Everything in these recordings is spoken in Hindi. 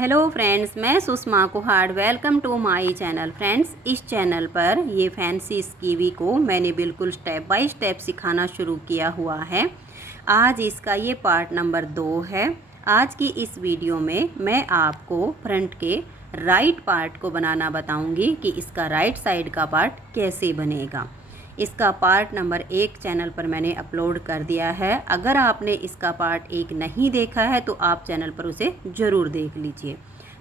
हेलो फ्रेंड्स, मैं Sushma Kuhar. Welcome to my channel. Friends, इस चैनल पर ये फैंसी स्कीवी को मैंने बिल्कुल स्टेप बाय स्टेप सिखाना शुरू किया हुआ है। आज इसका ये पार्ट नंबर 2 है। आज की इस वीडियो में मैं आपको फ्रंट के राइट पार्ट को बनाना बताऊंगी कि इसका राइट साइड का पार्ट कैसे बनेगा। इसका पार्ट नंबर 1 चैनल पर मैंने अपलोड कर दिया है। अगर आपने इसका पार्ट 1 नहीं देखा है तो आप चैनल पर उसे ज़रूर देख लीजिए।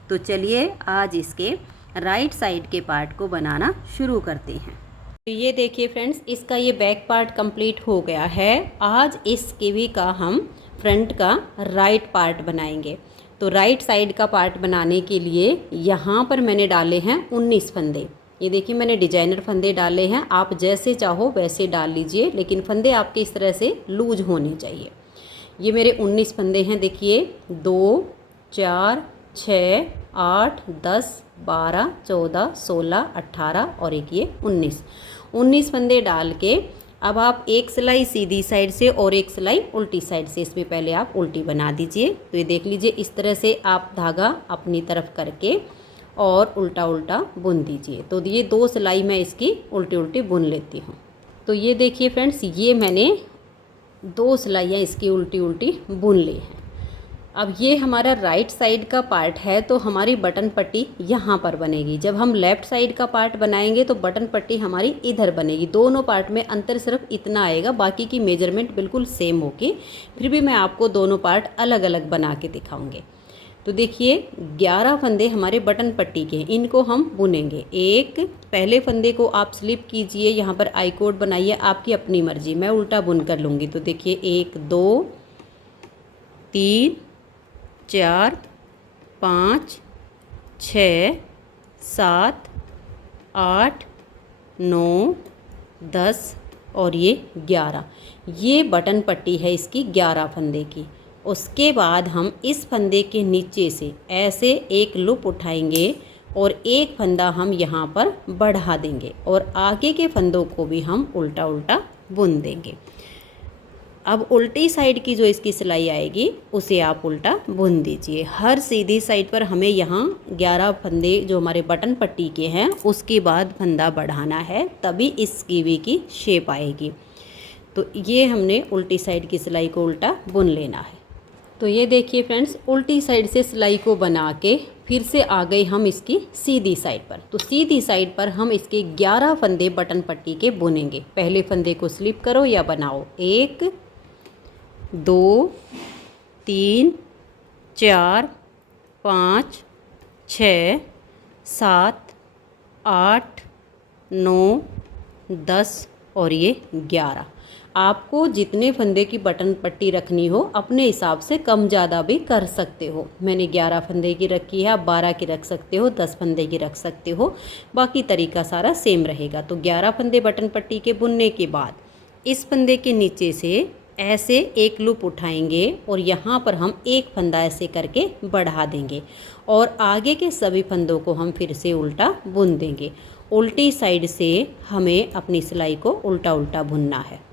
तो चलिए आज इसके राइट साइड के पार्ट को बनाना शुरू करते हैं। तो ये देखिए फ्रेंड्स, इसका ये बैक पार्ट कंप्लीट हो गया है। आज इस कीवी का हम फ्रंट का राइट पार्ट बनाएंगे। तो राइट साइड का पार्ट बनाने के लिए यहाँ पर मैंने डाले हैं 19 फंदे। ये देखिए मैंने डिजाइनर फंदे डाले हैं। आप जैसे चाहो वैसे डाल लीजिए, लेकिन फंदे आपके इस तरह से लूज होने चाहिए। ये मेरे 19 फंदे हैं। देखिए 2, 4, 6, 8, 10, 12, 14, 16, 18 और एक ये 19 फंदे डाल के अब आप एक सिलाई सीधी साइड से और एक सिलाई उल्टी साइड से, इसमें पहले आप उल्टी बना दीजिए। तो ये देख लीजिए, इस तरह से आप धागा अपनी तरफ करके और उल्टा उल्टा बुन दीजिए। तो ये 2 सिलाई मैं इसकी उल्टी उल्टी बुन लेती हूँ। तो ये देखिए फ्रेंड्स, ये मैंने 2 सिलाइयाँ इसकी उल्टी उल्टी बुन ली हैं। अब ये हमारा राइट साइड का पार्ट है, तो हमारी बटन पट्टी यहाँ पर बनेगी। जब हम लेफ़्ट साइड का पार्ट बनाएंगे तो बटन पट्टी हमारी इधर बनेगी। दोनों पार्ट में अंतर सिर्फ इतना आएगा, बाकी की मेजरमेंट बिल्कुल सेम होगी। फिर भी मैं आपको दोनों पार्ट अलग अलग बना के दिखाऊंगी। तो देखिए 11 फंदे हमारे बटन पट्टी के, इनको हम बुनेंगे। एक पहले फंदे को आप स्लिप कीजिए, यहाँ पर आई कोड बनाइए, आपकी अपनी मर्जी। मैं उल्टा बुन कर लूँगी। तो देखिए 1, 2, 3, 4, 5, 6, 7, 8, 9, 10 और ये 11। ये बटन पट्टी है इसकी 11 फंदे की। उसके बाद हम इस फंदे के नीचे से ऐसे एक लूप उठाएंगे और एक फंदा हम यहाँ पर बढ़ा देंगे और आगे के फंदों को भी हम उल्टा उल्टा बुन देंगे। अब उल्टी साइड की जो इसकी सिलाई आएगी उसे आप उल्टा बुन दीजिए। हर सीधी साइड पर हमें यहाँ 11 फंदे जो हमारे बटन पट्टी के हैं उसके बाद फंदा बढ़ाना है, तभी इस कीवी की शेप आएगी। तो ये हमने उल्टी साइड की सिलाई को उल्टा बुन लेना है। तो ये देखिए फ्रेंड्स, उल्टी साइड से सिलाई को बना के फिर से आ गए हम इसकी सीधी साइड पर। तो सीधी साइड पर हम इसके 11 फंदे बटन पट्टी के बुनेंगे। पहले फंदे को स्लिप करो या बनाओ। 1, 2, 3, 4, 5, 6, 7, 8, 9, 10 और ये 11। आपको जितने फंदे की बटन पट्टी रखनी हो अपने हिसाब से कम ज़्यादा भी कर सकते हो। मैंने 11 फंदे की रखी है, आप 12 की रख सकते हो, 10 फंदे की रख सकते हो, बाकी तरीका सारा सेम रहेगा। तो 11 फंदे बटन पट्टी के बुनने के बाद इस फंदे के नीचे से ऐसे एक लूप उठाएंगे और यहाँ पर हम एक फंदा ऐसे करके बढ़ा देंगे और आगे के सभी फंदों को हम फिर से उल्टा बुन देंगे। उल्टी साइड से हमें अपनी सिलाई को उल्टा उल्टा बुनना है।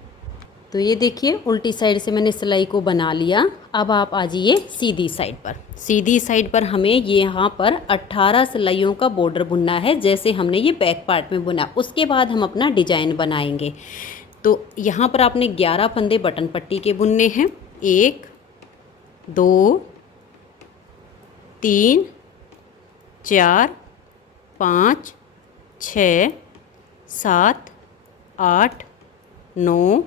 तो ये देखिए उल्टी साइड से मैंने सिलाई को बना लिया। अब आप आ जाइए सीधी साइड पर। सीधी साइड पर हमें ये यहाँ पर 18 सिलाइयों का बॉर्डर बुनना है, जैसे हमने ये बैक पार्ट में बुना। उसके बाद हम अपना डिजाइन बनाएंगे। तो यहाँ पर आपने 11 फंदे बटन पट्टी के बुनने हैं। 1, 2, 3, 4, 5, 6, 7, 8, 9,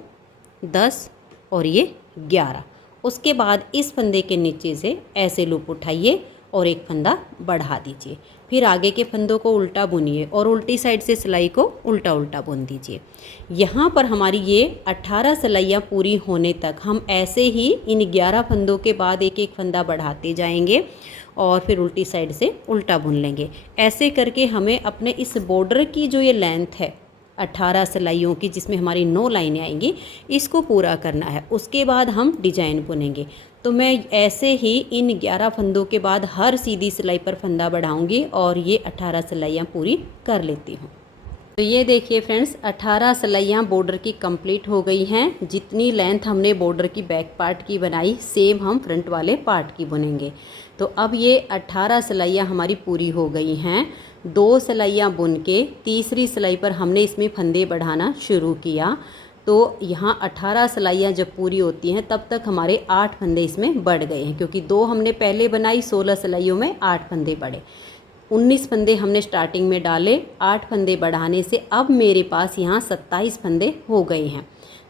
10 और ये 11। उसके बाद इस फंदे के नीचे से ऐसे लूप उठाइए और एक फंदा बढ़ा दीजिए। फिर आगे के फंदों को उल्टा बुनिए और उल्टी साइड से सिलाई को उल्टा उल्टा बुन दीजिए। यहाँ पर हमारी ये 18 सिलाइयाँ पूरी होने तक हम ऐसे ही इन 11 फंदों के बाद एक एक फंदा बढ़ाते जाएंगे और फिर उल्टी साइड से उल्टा बुन लेंगे। ऐसे करके हमें अपने इस बॉर्डर की जो ये लेंथ है 18 सिलाइयों की, जिसमें हमारी 9 लाइनें आएंगी, इसको पूरा करना है। उसके बाद हम डिजाइन बुनेंगे। तो मैं ऐसे ही इन 11 फंदों के बाद हर सीधी सिलाई पर फंदा बढ़ाऊंगी और ये 18 सिलाइयाँ पूरी कर लेती हूँ। तो ये देखिए फ्रेंड्स, 18 सिलाइयाँ बॉर्डर की कंप्लीट हो गई हैं। जितनी लेंथ हमने बॉर्डर की बैक पार्ट की बनाई, सेम हम फ्रंट वाले पार्ट की बुनेंगे। तो अब ये 18 सिलाइयाँ हमारी पूरी हो गई हैं। 2 सिलाइयाँ बुन के तीसरी सिलाई पर हमने इसमें फंदे बढ़ाना शुरू किया। तो यहाँ 18 सिलाइयाँ जब पूरी होती हैं तब तक हमारे 8 फंदे इसमें बढ़ गए हैं, क्योंकि 2 हमने पहले बनाई, 16 सिलाइयों में 8 फंदे बढ़े। 19 फंदे हमने स्टार्टिंग में डाले, 8 फंदे बढ़ाने से अब मेरे पास यहाँ 27 फंदे हो गए हैं।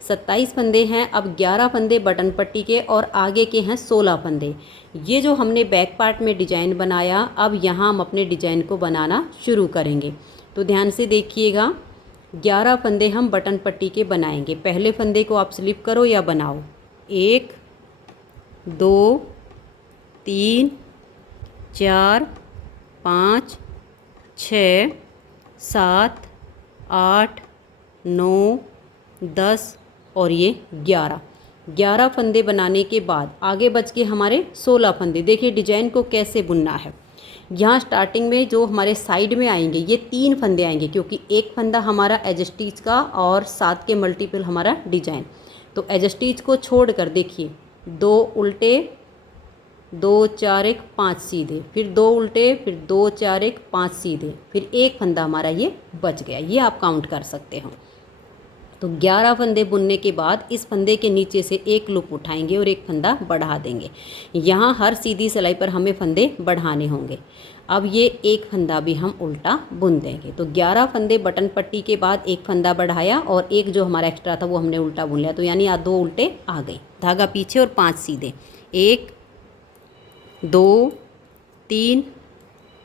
27 फंदे हैं। अब 11 फंदे बटन पट्टी के और आगे के हैं 16 फंदे। ये जो हमने बैक पार्ट में डिजाइन बनाया, अब यहाँ हम अपने डिजाइन को बनाना शुरू करेंगे। तो ध्यान से देखिएगा, 11 फंदे हम बटन पट्टी के बनाएंगे। पहले फंदे को आप स्लिप करो या बनाओ। 1 2 3 4 5 6 7 8 9 10 और ये 11 फंदे बनाने के बाद आगे बच के हमारे 16 फंदे। देखिए डिजाइन को कैसे बुनना है। यहाँ स्टार्टिंग में जो हमारे साइड में आएंगे ये 3 फंदे आएंगे, क्योंकि एक फंदा हमारा एज स्टिच का और 7 के मल्टीपल हमारा डिजाइन। तो एज स्टिच को छोड़ कर देखिए, 2 उल्टे, 2 4 1 5 सीधे, फिर 2 उल्टे, फिर 2 4 1 5 सीधे, फिर एक फंदा हमारा ये बच गया। ये आप काउंट कर सकते हो। तो 11 फंदे बुनने के बाद इस फंदे के नीचे से एक लूप उठाएंगे और एक फंदा बढ़ा देंगे। यहाँ हर सीधी सिलाई पर हमें फंदे बढ़ाने होंगे। अब ये एक फंदा भी हम उल्टा बुन देंगे। तो 11 फंदे बटन पट्टी के बाद एक फंदा बढ़ाया और एक जो हमारा एक्स्ट्रा था वो हमने उल्टा बुन लिया। तो यानी 2 उल्टे आ गई, धागा पीछे और 5 सीधे। 1 2 3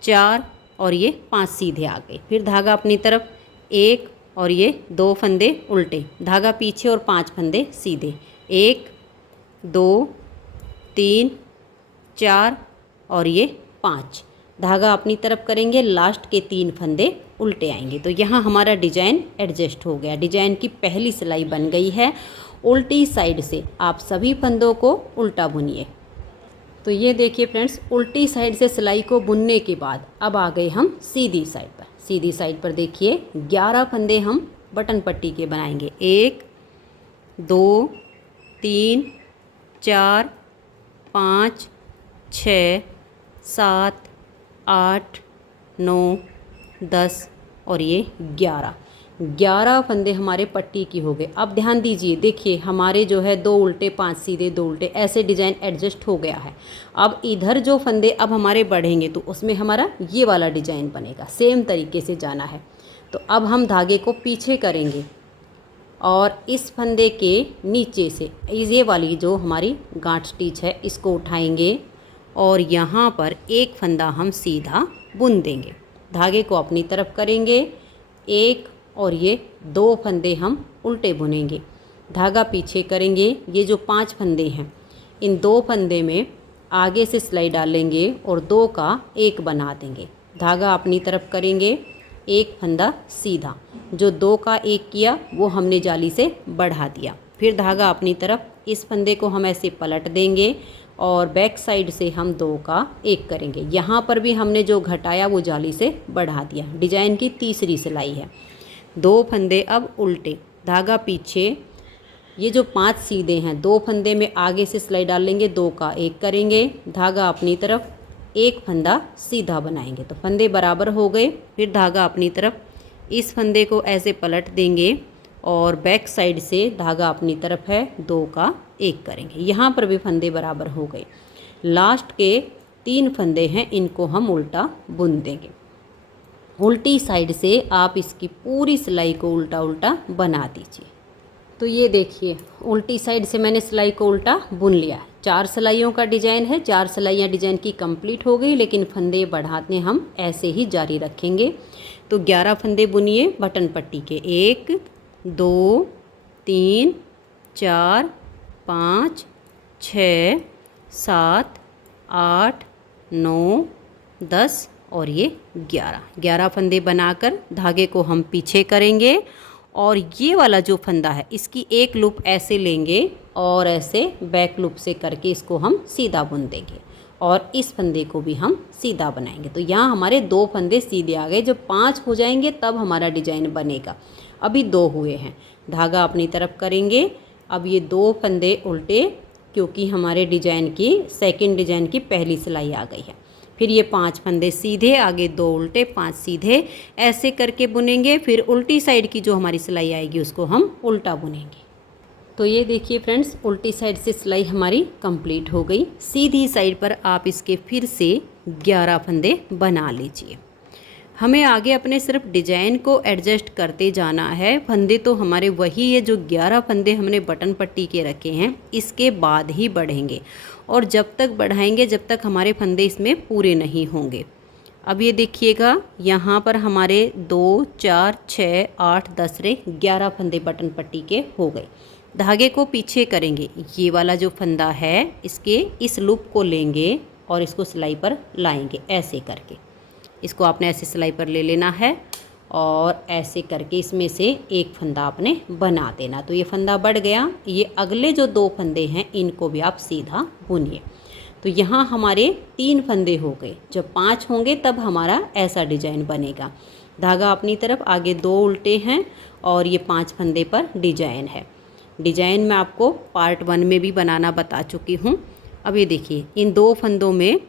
4 और ये 5 सीधे आ गए। फिर धागा अपनी तरफ, 1 और ये 2 फंदे उल्टे, धागा पीछे और 5 फंदे सीधे। 1 2 3 4 और ये 5, धागा अपनी तरफ करेंगे, लास्ट के 3 फंदे उल्टे आएंगे। तो यहाँ हमारा डिजाइन एडजस्ट हो गया। डिजाइन की पहली सिलाई बन गई है। उल्टी साइड से आप सभी फंदों को उल्टा बुनिए। तो ये देखिए फ्रेंड्स, उल्टी साइड से सिलाई को बुनने के बाद अब आ गए हम सीधी साइड पर। सीधी साइड पर देखिए 11 फंदे हम बटन पट्टी के बनाएंगे। 1 2 3 4 5 6 7 8 9 10 और ये 11 फंदे हमारे पट्टी की हो गए। अब ध्यान दीजिए, देखिए हमारे जो है 2 उल्टे 5 सीधे, 2 उल्टे, ऐसे डिजाइन एडजस्ट हो गया है। अब इधर जो फंदे अब हमारे बढ़ेंगे तो उसमें हमारा ये वाला डिजाइन बनेगा। सेम तरीके से जाना है। तो अब हम धागे को पीछे करेंगे और इस फंदे के नीचे से ये वाली जो हमारी गांठ स्टिच है इसको उठाएंगे और यहाँ पर एक फंदा हम सीधा बुन देंगे। धागे को अपनी तरफ करेंगे, 1 और ये 2 फंदे हम उल्टे बुनेंगे। धागा पीछे करेंगे। ये जो 5 फंदे हैं, इन 2 फंदे में आगे से सिलाई डालेंगे और 2 का 1 बना देंगे। धागा अपनी तरफ करेंगे, एक फंदा सीधा, जो 2 का 1 किया वो हमने जाली से बढ़ा दिया। फिर धागा अपनी तरफ, इस फंदे को हम ऐसे पलट देंगे और बैक साइड से हम 2 का 1 करेंगे। यहाँ पर भी हमने जो घटाया वो जाली से बढ़ा दिया। डिजाइन की तीसरी सिलाई है। 2 फंदे अब उल्टे, धागा पीछे, ये जो 5 सीधे हैं 2 फंदे में आगे से सिलाई डालेंगे, 2 का 1 करेंगे, धागा अपनी तरफ, एक फंदा सीधा बनाएंगे। तो फंदे बराबर हो गए। फिर धागा अपनी तरफ, इस फंदे को ऐसे पलट देंगे और बैक साइड से धागा अपनी तरफ है, 2 का 1 करेंगे। यहाँ पर भी फंदे बराबर हो गए। लास्ट के 3 फंदे हैं, इनको हम उल्टा बुन देंगे। उल्टी साइड से आप इसकी पूरी सिलाई को उल्टा उल्टा बना दीजिए। तो ये देखिए, उल्टी साइड से मैंने सिलाई को उल्टा बुन लिया। 4 सिलाइयों का डिजाइन है। 4 सिलाइयाँ डिजाइन की कंप्लीट हो गई, लेकिन फंदे बढ़ाने हम ऐसे ही जारी रखेंगे। तो 11 फंदे बुनिए बटन पट्टी के। 1 2 3 4 5 6 7 8 9 10 और ये 11 फंदे बनाकर धागे को हम पीछे करेंगे और ये वाला जो फंदा है इसकी एक लूप ऐसे लेंगे और ऐसे बैक लूप से करके इसको हम सीधा बुन देंगे और इस फंदे को भी हम सीधा बनाएंगे। तो यहाँ हमारे 2 फंदे सीधे आ गए। जब 5 हो जाएंगे तब हमारा डिजाइन बनेगा। अभी 2 हुए हैं, धागा अपनी तरफ करेंगे। अब ये 2 फंदे उल्टे, क्योंकि हमारे डिजाइन की सेकंड डिजाइन की पहली सिलाई आ गई है। फिर ये 5 फंदे सीधे, आगे 2 उल्टे, 5 सीधे, ऐसे करके बुनेंगे। फिर उल्टी साइड की जो हमारी सिलाई आएगी उसको हम उल्टा बुनेंगे। तो ये देखिए फ्रेंड्स, उल्टी साइड से सिलाई हमारी कंप्लीट हो गई। सीधी साइड पर आप इसके फिर से 11 फंदे बना लीजिए। हमें आगे अपने सिर्फ डिजाइन को एडजस्ट करते जाना है। फंदे तो हमारे वही है जो 11 फंदे हमने बटन पट्टी के रखे हैं, इसके बाद ही बढ़ेंगे। और जब तक बढ़ाएंगे जब तक हमारे फंदे इसमें पूरे नहीं होंगे। अब ये देखिएगा, यहाँ पर हमारे 2, 4, 6, 8, 10 रे 11 फंदे बटन पट्टी के हो गए। धागे को पीछे करेंगे, ये वाला जो फंदा है इसके इस लूप को लेंगे और इसको सिलाई पर लाएंगे। ऐसे करके इसको आपने ऐसे सिलाई पर ले लेना है और ऐसे करके इसमें से एक फंदा आपने बना देना। तो ये फंदा बढ़ गया। ये अगले जो 2 फंदे हैं इनको भी आप सीधा बुनिए। तो यहाँ हमारे 3 फंदे हो गए। जब 5 होंगे तब हमारा ऐसा डिजाइन बनेगा। धागा अपनी तरफ, आगे 2 उल्टे हैं और ये 5 फंदे पर डिजाइन है। डिजाइन मैं आपको पार्ट 1 में भी बनाना बता चुकी हूँ। अब ये देखिए, इन 2 फंदों में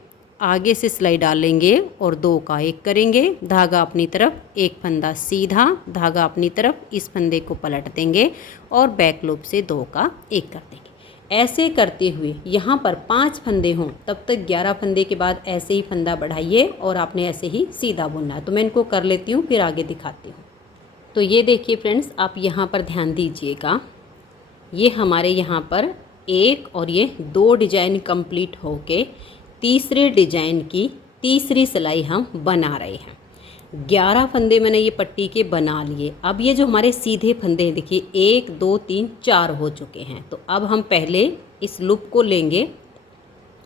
आगे से सिलाई डालेंगे और 2 का 1 करेंगे। धागा अपनी तरफ, एक फंदा सीधा, धागा अपनी तरफ, इस फंदे को पलट देंगे और बैक लूप से 2 का 1 कर देंगे। ऐसे करते हुए यहाँ पर 5 फंदे हों तब तक 11 फंदे के बाद ऐसे ही फंदा बढ़ाइए और आपने ऐसे ही सीधा बुनना है। तो मैं इनको कर लेती हूँ, फिर आगे दिखाती हूँ। तो ये देखिए फ्रेंड्स, आप यहाँ पर ध्यान दीजिएगा, ये हमारे यहाँ पर 1 और ये 2 डिजाइन कंप्लीट होके तीसरे डिजाइन की तीसरी सिलाई हम बना रहे हैं। 11 फंदे मैंने ये पट्टी के बना लिए। अब ये जो हमारे सीधे फंदे हैं, देखिए 1, 2, 3, 4 हो चुके हैं। तो अब हम पहले इस लूप को लेंगे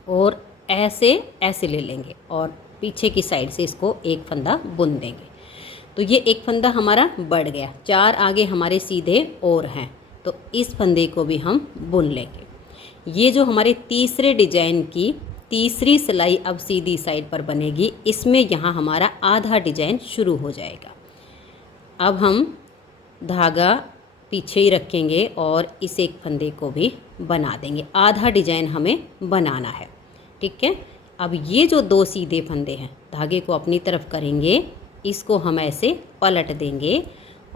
और ऐसे ऐसे ले लेंगे और पीछे की साइड से इसको एक फंदा बुन देंगे। तो ये एक फंदा हमारा बढ़ गया। 4 आगे हमारे सीधे और हैं, तो इस फंदे को भी हम बुन लेंगे। ये जो हमारे तीसरे डिजाइन की तीसरी सिलाई अब सीधी साइड पर बनेगी, इसमें यहाँ हमारा आधा डिजाइन शुरू हो जाएगा। अब हम धागा पीछे ही रखेंगे और इस एक फंदे को भी बना देंगे। आधा डिजाइन हमें बनाना है, ठीक है। अब ये जो 2 सीधे फंदे हैं, धागे को अपनी तरफ करेंगे, इसको हम ऐसे पलट देंगे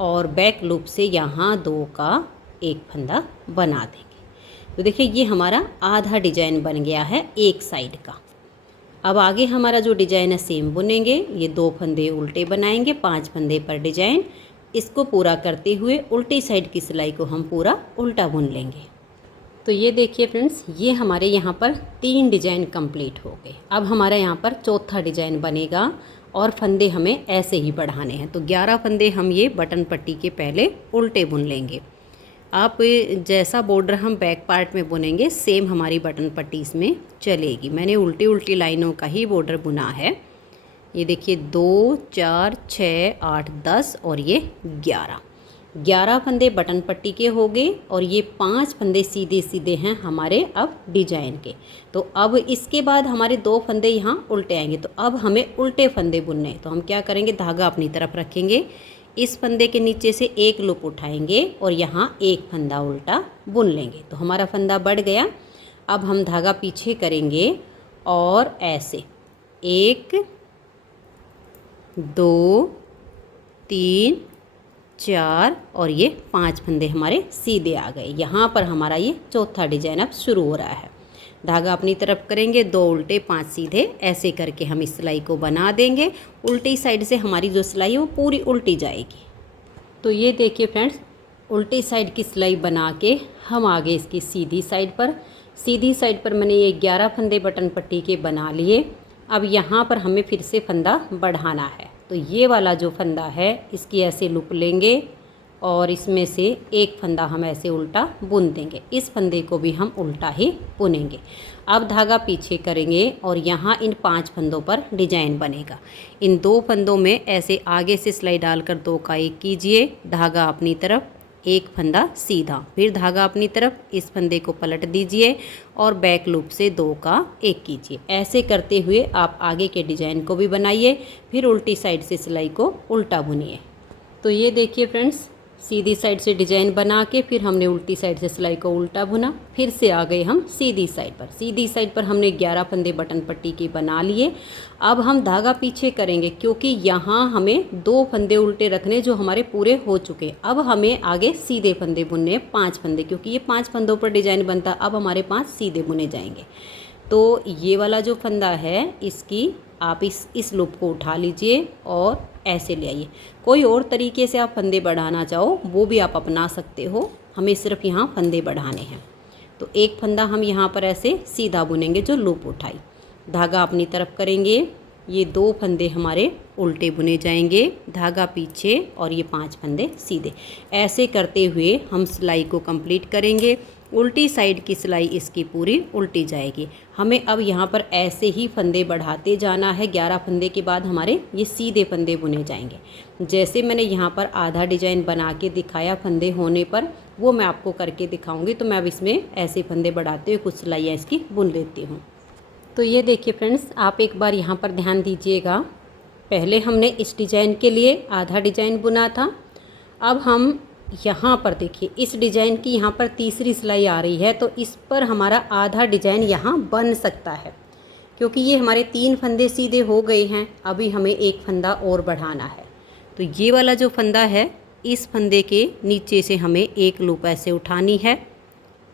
और बैक लूप से यहाँ 2 का 1 फंदा बना देंगे। तो देखिए, ये हमारा आधा डिजाइन बन गया है एक साइड का। अब आगे हमारा जो डिजाइन है सेम बुनेंगे। ये 2 फंदे उल्टे बनाएंगे, 5 फंदे पर डिजाइन। इसको पूरा करते हुए उल्टी साइड की सिलाई को हम पूरा उल्टा बुन लेंगे। तो ये देखिए फ्रेंड्स, ये हमारे यहाँ पर 3 डिजाइन कंप्लीट हो गए। अब हमारा यहाँ पर चौथा डिजाइन बनेगा और फंदे हमें ऐसे ही बढ़ाने हैं। तो 11 फंदे हम ये बटन पट्टी के पहले उल्टे बुन लेंगे। आप जैसा बॉर्डर हम बैक पार्ट में बुनेंगे सेम हमारी बटन पट्टी इसमें चलेगी। मैंने उल्टी उल्टी लाइनों का ही बॉर्डर बुना है। ये देखिए 2, 4, 6, 8, 10 और ये 11 फंदे बटन पट्टी के हो गए और ये 5 फंदे सीधे सीधे हैं हमारे अब डिजाइन के। तो अब इसके बाद हमारे 2 फंदे यहाँ उल्टे आएंगे। तो अब हमें उल्टे फंदे बुनने हैं। तो हम क्या करेंगे, धागा अपनी तरफ रखेंगे, इस फंदे के नीचे से एक लूप उठाएंगे और यहाँ एक फंदा उल्टा बुन लेंगे। तो हमारा फंदा बढ़ गया। अब हम धागा पीछे करेंगे और ऐसे 1, 2, 3, 4 और ये 5 फंदे हमारे सीधे आ गए। यहाँ पर हमारा ये चौथा डिजाइन अब शुरू हो रहा है। धागा अपनी तरफ करेंगे, 2 उल्टे 5 सीधे, ऐसे करके हम इस सिलाई को बना देंगे। उल्टी साइड से हमारी जो सिलाई है वो पूरी उल्टी जाएगी। तो ये देखिए फ्रेंड्स, उल्टी साइड की सिलाई बना के हम आगे इसकी सीधी साइड पर मैंने ये 11 फंदे बटन पट्टी के बना लिए। अब यहाँ पर हमें फिर से फंदा बढ़ाना है। तो ये वाला जो फंदा है इसकी ऐसे लूप लेंगे और इसमें से एक फंदा हम ऐसे उल्टा बुन देंगे। इस फंदे को भी हम उल्टा ही बुनेंगे। अब धागा पीछे करेंगे और यहाँ इन 5 फंदों पर डिजाइन बनेगा। इन 2 फंदों में ऐसे आगे से सिलाई डालकर 2 का 1 कीजिए, धागा अपनी तरफ, एक फंदा सीधा, फिर धागा अपनी तरफ, इस फंदे को पलट दीजिए और बैक लूप से 2 का 1 कीजिए। ऐसे करते हुए आप आगे के डिजाइन को भी बनाइए, फिर उल्टी साइड से सिलाई को उल्टा बुनिए। तो ये देखिए फ्रेंड्स, सीधी साइड से डिजाइन बना के फिर हमने उल्टी साइड से सिलाई को उल्टा बुना, फिर से आ गए हम सीधी साइड पर। सीधी साइड पर हमने 11 फंदे बटन पट्टी के बना लिए। अब हम धागा पीछे करेंगे क्योंकि यहाँ हमें 2 फंदे उल्टे रखने जो हमारे पूरे हो चुके। अब हमें आगे सीधे फंदे बुनने 5 फंदे, क्योंकि ये 5 फंदों पर डिजाइन बनता। अब हमारे 5 सीधे बुने जाएंगे। तो ये वाला जो फंदा है इसकी आप इस लूप को उठा लीजिए और ऐसे ले आइए। कोई और तरीके से आप फंदे बढ़ाना चाहो वो भी आप अपना सकते हो, हमें सिर्फ यहाँ फंदे बढ़ाने हैं। तो एक फंदा हम यहाँ पर ऐसे सीधा बुनेंगे जो लूप उठाई, धागा अपनी तरफ करेंगे, ये 2 फंदे हमारे उल्टे बुने जाएंगे, धागा पीछे और ये 5 फंदे सीधे। ऐसे करते हुए हम सिलाई को कंप्लीट करेंगे। उल्टी साइड की सिलाई इसकी पूरी उल्टी जाएगी। हमें अब यहाँ पर ऐसे ही फंदे बढ़ाते जाना है। 11 फंदे के बाद हमारे ये सीधे फंदे बुने जाएंगे। जैसे मैंने यहाँ पर आधा डिजाइन बना के दिखाया फंदे होने पर, वो मैं आपको करके दिखाऊंगी। तो मैं अब इसमें ऐसे फंदे बढ़ाते हुए कुछ सिलाइयाँ इसकी बुन लेती हूँ। तो ये देखिए फ्रेंड्स, आप एक बार यहाँ पर ध्यान दीजिएगा। पहले हमने इस डिज़ाइन के लिए आधा डिजाइन बुना था। अब हम यहाँ पर देखिए, इस डिज़ाइन की यहाँ पर तीसरी सिलाई आ रही है, तो इस पर हमारा आधा डिजाइन यहाँ बन सकता है, क्योंकि ये हमारे 3 फंदे सीधे हो गए हैं। अभी हमें एक फंदा और बढ़ाना है। तो ये वाला जो फंदा है, इस फंदे के नीचे से हमें एक लूप ऐसे उठानी है।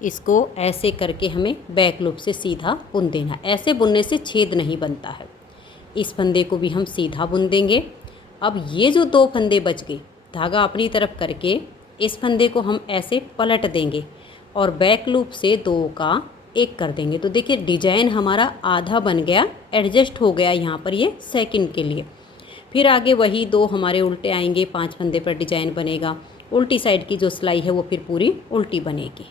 इसको ऐसे करके हमें बैक लूप से सीधा बुन देना। ऐसे बुनने से छेद नहीं बनता है। इस फंदे को भी हम सीधा बुन देंगे। अब ये जो 2 फंदे बच गए, धागा अपनी तरफ करके इस फंदे को हम ऐसे पलट देंगे और बैक लूप से 2 का 1 कर देंगे। तो देखिए डिजाइन हमारा आधा बन गया, एडजस्ट हो गया यहाँ पर ये सेकंड के लिए। फिर आगे वही 2 हमारे उल्टे आएंगे, 5 फंदे पर डिजाइन बनेगा। उल्टी साइड की जो सिलाई है वो फिर पूरी उल्टी बनेगी।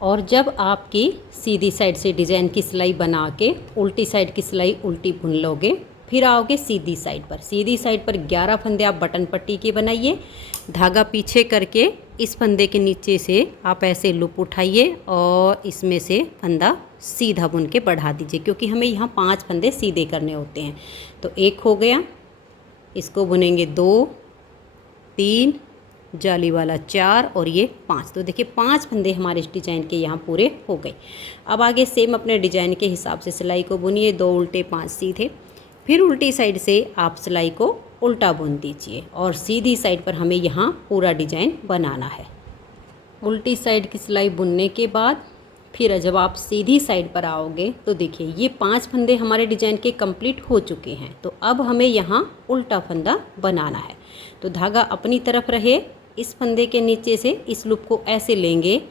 और जब आपकी सीधी साइड से डिजाइन की सिलाई बना के उल्टी साइड की सिलाई उल्टी बुन लोगे, फिर आओगे सीधी साइड पर। सीधी साइड पर 11 फंदे आप बटन पट्टी के बनाइए, धागा पीछे करके इस फंदे के नीचे से आप ऐसे लूप उठाइए और इसमें से फंदा सीधा बुन के बढ़ा दीजिए, क्योंकि हमें यहाँ 5 फंदे सीधे करने होते हैं। तो 1 हो गया, इसको बुनेंगे 2, 3, जाली वाला 4 और ये 5। तो देखिए 5 फंदे हमारे इस डिज़ाइन के यहाँ पूरे हो गए। अब आगे सेम अपने डिज़ाइन के हिसाब से सिलाई को बुनिए, 2 उल्टे 5 सीधे। फिर उल्टी साइड से आप सिलाई को उल्टा बुन दीजिए और सीधी साइड पर हमें यहाँ पूरा डिजाइन बनाना है। उल्टी साइड की सिलाई बुनने के बाद फिर जब आप सीधी साइड पर आओगे तो देखिए ये 5 फंदे हमारे डिजाइन के कंप्लीट हो चुके हैं। तो अब हमें यहाँ उल्टा फंदा बनाना है। तो धागा अपनी तरफ रहे, इस फंदे के नीचे से इस लूप को ऐसे लेंगे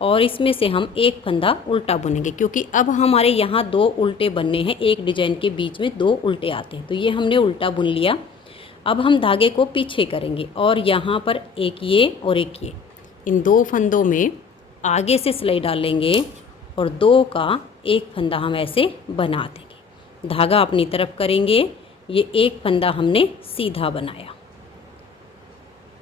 और इसमें से हम एक फंदा उल्टा बुनेंगे, क्योंकि अब हमारे यहाँ 2 उल्टे बनने हैं। एक डिजाइन के बीच में 2 उल्टे आते हैं, तो ये हमने उल्टा बुन लिया। अब हम धागे को पीछे करेंगे और यहाँ पर एक ये और एक ये, इन 2 फंदों में आगे से सिलाई डालेंगे और 2 का 1 फंदा हम ऐसे बना देंगे। धागा अपनी तरफ करेंगे, ये 1 फंदा हमने सीधा बनाया।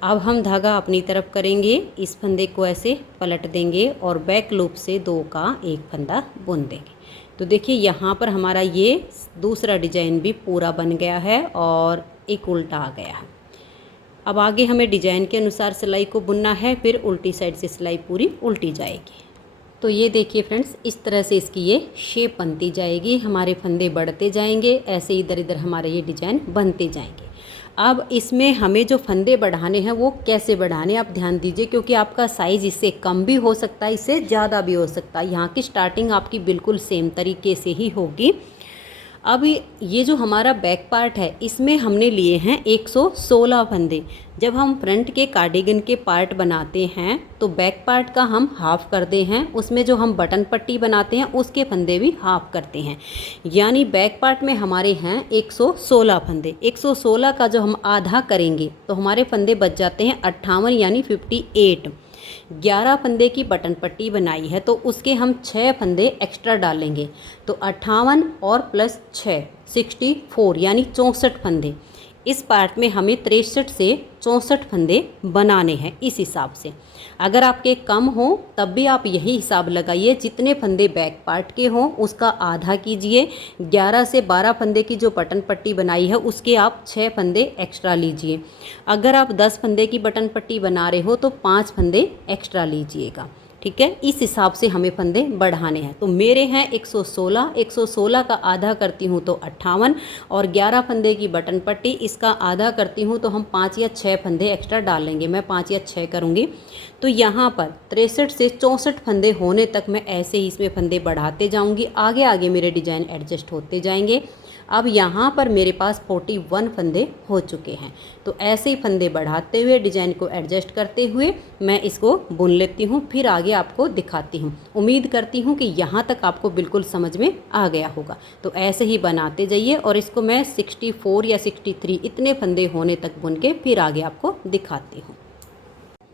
अब हम धागा अपनी तरफ करेंगे, इस फंदे को ऐसे पलट देंगे और बैक लूप से 2 का 1 फंदा बुन देंगे। तो देखिए यहाँ पर हमारा ये दूसरा डिजाइन भी पूरा बन गया है और एक उल्टा आ गया है। अब आगे हमें डिजाइन के अनुसार सिलाई को बुनना है, फिर उल्टी साइड से सिलाई पूरी उल्टी जाएगी। तो ये देखिए फ्रेंड्स, इस तरह से इसकी ये शेप बनती जाएगी। हमारे फंदे बढ़ते जाएंगे, ऐसे इधर इधर हमारे ये डिजाइन बनते जाएंगे। अब इसमें हमें जो फंदे बढ़ाने हैं वो कैसे बढ़ाने आप ध्यान दीजिए, क्योंकि आपका साइज़ इससे कम भी हो सकता है, इससे ज़्यादा भी हो सकता है। यहाँ की स्टार्टिंग आपकी बिल्कुल सेम तरीके से ही होगी। अब ये जो हमारा बैक पार्ट है इसमें हमने लिए हैं 116 फंदे। जब हम फ्रंट के कार्डिगन के पार्ट बनाते हैं तो बैक पार्ट का हम हाफ़ करते हैं, उसमें जो हम बटन पट्टी बनाते हैं उसके फंदे भी हाफ़ करते हैं। यानी बैक पार्ट में हमारे हैं 116 फंदे। 116 का जो हम आधा करेंगे तो हमारे फंदे बच जाते हैं 58 यानी 58। 11 फंदे की बटन पट्टी बनाई है तो उसके हम 6 फंदे एक्स्ट्रा डालेंगे, तो 58 और प्लस 6 64 यानी 64 फंदे। इस पार्ट में हमें 63 से 64 फंदे बनाने हैं इस हिसाब से। अगर आपके कम हो तब भी आप यही हिसाब लगाइए, जितने फंदे बैक पार्ट के हों उसका आधा कीजिए। 11 से 12 फंदे की जो बटन पट्टी बनाई है उसके आप 6 फंदे एक्स्ट्रा लीजिए। अगर आप 10 फंदे की बटन पट्टी बना रहे हो तो 5 फंदे एक्स्ट्रा लीजिएगा, ठीक है। इस हिसाब से हमें फंदे बढ़ाने हैं। तो मेरे हैं 116, 116 का आधा करती हूँ तो 58, और 11 फंदे की बटन पट्टी इसका आधा करती हूँ तो हम 5 या 6 फंदे एक्स्ट्रा डाल लेंगे। मैं 5 या 6 करूँगी। तो यहाँ पर 63 से 64 फंदे होने तक मैं ऐसे ही इसमें फंदे बढ़ाते जाऊँगी। आगे आगे मेरे डिज़ाइन एडजस्ट होते जाएंगे। अब यहाँ पर मेरे पास 41 फंदे हो चुके हैं। तो ऐसे ही फंदे बढ़ाते हुए डिज़ाइन को एडजस्ट करते हुए मैं इसको बुन लेती हूँ, फिर आगे आपको दिखाती हूँ। उम्मीद करती हूँ कि यहाँ तक आपको बिल्कुल समझ में आ गया होगा। तो ऐसे ही बनाते जाइए और इसको मैं 64 या 63 इतने फंदे होने तक बुन के फिर आगे आपको दिखाती हूँ।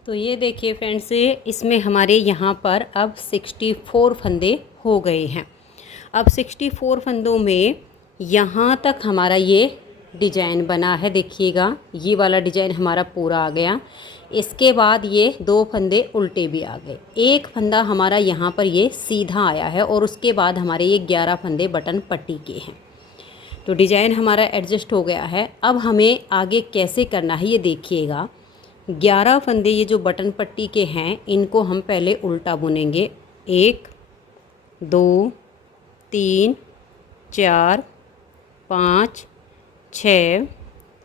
तो ये देखिए फ्रेंड्स, इसमें हमारे यहाँ पर अब 64 फंदे हो गए हैं। अब 64 फंदों में यहाँ तक हमारा ये डिजाइन बना है। देखिएगा ये वाला डिजाइन हमारा पूरा आ गया। इसके बाद ये 2 फंदे उल्टे भी आ गए। एक फंदा हमारा यहाँ पर ये सीधा आया है और उसके बाद हमारे ये 11 फंदे बटन पट्टी के हैं। तो डिजाइन हमारा एडजस्ट हो गया है। अब हमें आगे कैसे करना है ये देखिएगा। 11 फंदे ये जो बटन पट्टी के हैं इनको हम पहले उल्टा बुनेंगे। 1 2 3 4 5 6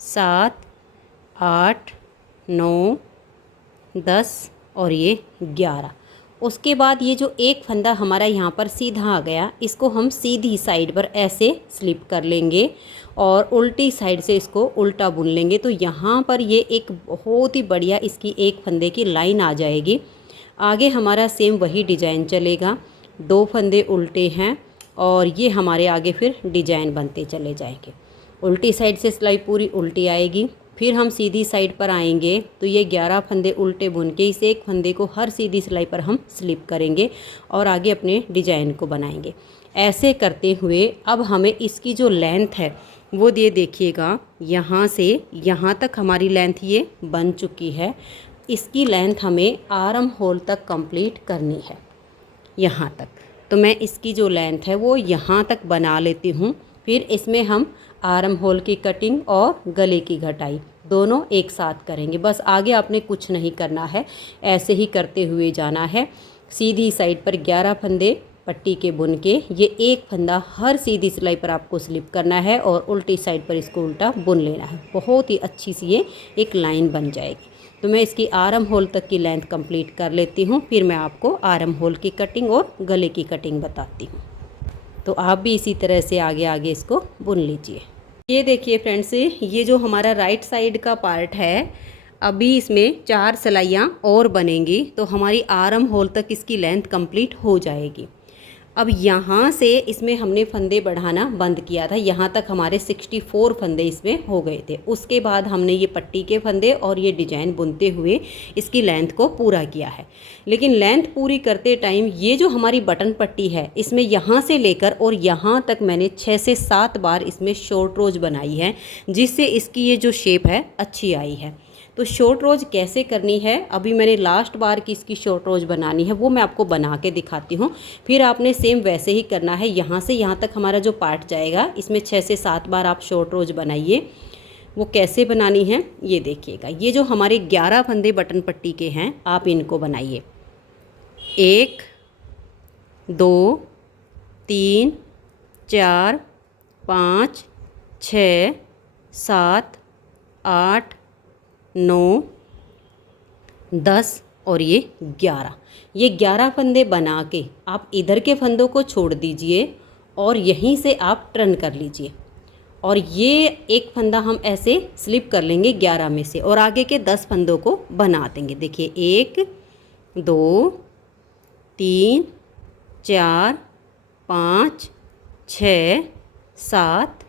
7 8 9 10 और ये 11। उसके बाद ये जो एक फंदा हमारा यहाँ पर सीधा आ गया इसको हम सीधी साइड पर ऐसे स्लिप कर लेंगे और उल्टी साइड से इसको उल्टा बुन लेंगे। तो यहाँ पर ये एक बहुत ही बढ़िया इसकी एक फंदे की लाइन आ जाएगी। आगे हमारा सेम वही डिज़ाइन चलेगा। 2 फंदे उल्टे हैं और ये हमारे आगे फिर डिजाइन बनते चले जाएंगे। उल्टी साइड से सिलाई पूरी उल्टी आएगी, फिर हम सीधी साइड पर आएंगे तो ये 11 फंदे उल्टे बुन के इस एक फंदे को हर सीधी सिलाई पर हम स्लिप करेंगे और आगे अपने डिजाइन को बनाएंगे। ऐसे करते हुए अब हमें इसकी जो लेंथ है वो ये देखिएगा, यहाँ से यहाँ तक हमारी लेंथ ये बन चुकी है। इसकी लेंथ हमें आर्म होल तक कंप्लीट करनी है, यहाँ तक। तो मैं इसकी जो लेंथ है वो यहाँ तक बना लेती हूँ। फिर इसमें हम आर्म होल की कटिंग और गले की घटाई दोनों एक साथ करेंगे। बस आगे आपने कुछ नहीं करना है, ऐसे ही करते हुए जाना है। सीधी साइड पर 11 फंदे पट्टी के बुन के ये एक फंदा हर सीधी सिलाई पर आपको स्लिप करना है और उल्टी साइड पर इसको उल्टा बुन लेना है। बहुत ही अच्छी सी ये एक लाइन बन जाएगी। तो मैं इसकी आर्म होल तक की लेंथ कंप्लीट कर लेती हूँ, फिर मैं आपको आर्म होल की कटिंग और गले की कटिंग बताती हूँ। तो आप भी इसी तरह से आगे आगे इसको बुन लीजिए। ये देखिए फ्रेंड्स, ये जो हमारा राइट साइड का पार्ट है अभी इसमें 4 सिलाइयाँ और बनेंगी तो हमारी आर्म होल तक इसकी लेंथ कंप्लीट हो जाएगी। अब यहाँ से इसमें हमने फंदे बढ़ाना बंद किया था, यहाँ तक हमारे 64 फंदे इसमें हो गए थे। उसके बाद हमने ये पट्टी के फंदे और ये डिजाइन बुनते हुए इसकी लेंथ को पूरा किया है। लेकिन लेंथ पूरी करते टाइम ये जो हमारी बटन पट्टी है इसमें यहाँ से लेकर और यहाँ तक मैंने 6 से 7 बार इसमें शॉर्ट रोज बनाई है, जिससे इसकी ये जो शेप है अच्छी आई है। तो शॉर्ट रोज कैसे करनी है, अभी मैंने लास्ट बार की इसकी शॉर्ट रोज बनानी है वो मैं आपको बना के दिखाती हूँ। फिर आपने सेम वैसे ही करना है। यहाँ से यहाँ तक हमारा जो पार्ट जाएगा इसमें 6 से 7 बार आप शॉर्ट रोज बनाइए। वो कैसे बनानी है ये देखिएगा। ये जो हमारे 11 फंदे बटन पट्टी के हैं आप इनको बनाइए। 1 2 3 4 5 6 7 8 9 10 और ये 11। ये 11 फंदे बना के आप इधर के फंदों को छोड़ दीजिए और यहीं से आप टर्न कर लीजिए और ये एक फंदा हम ऐसे स्लिप कर लेंगे 11 में से और आगे के 10 फंदों को बना देंगे। देखिए 1 2 3 4 5 6 7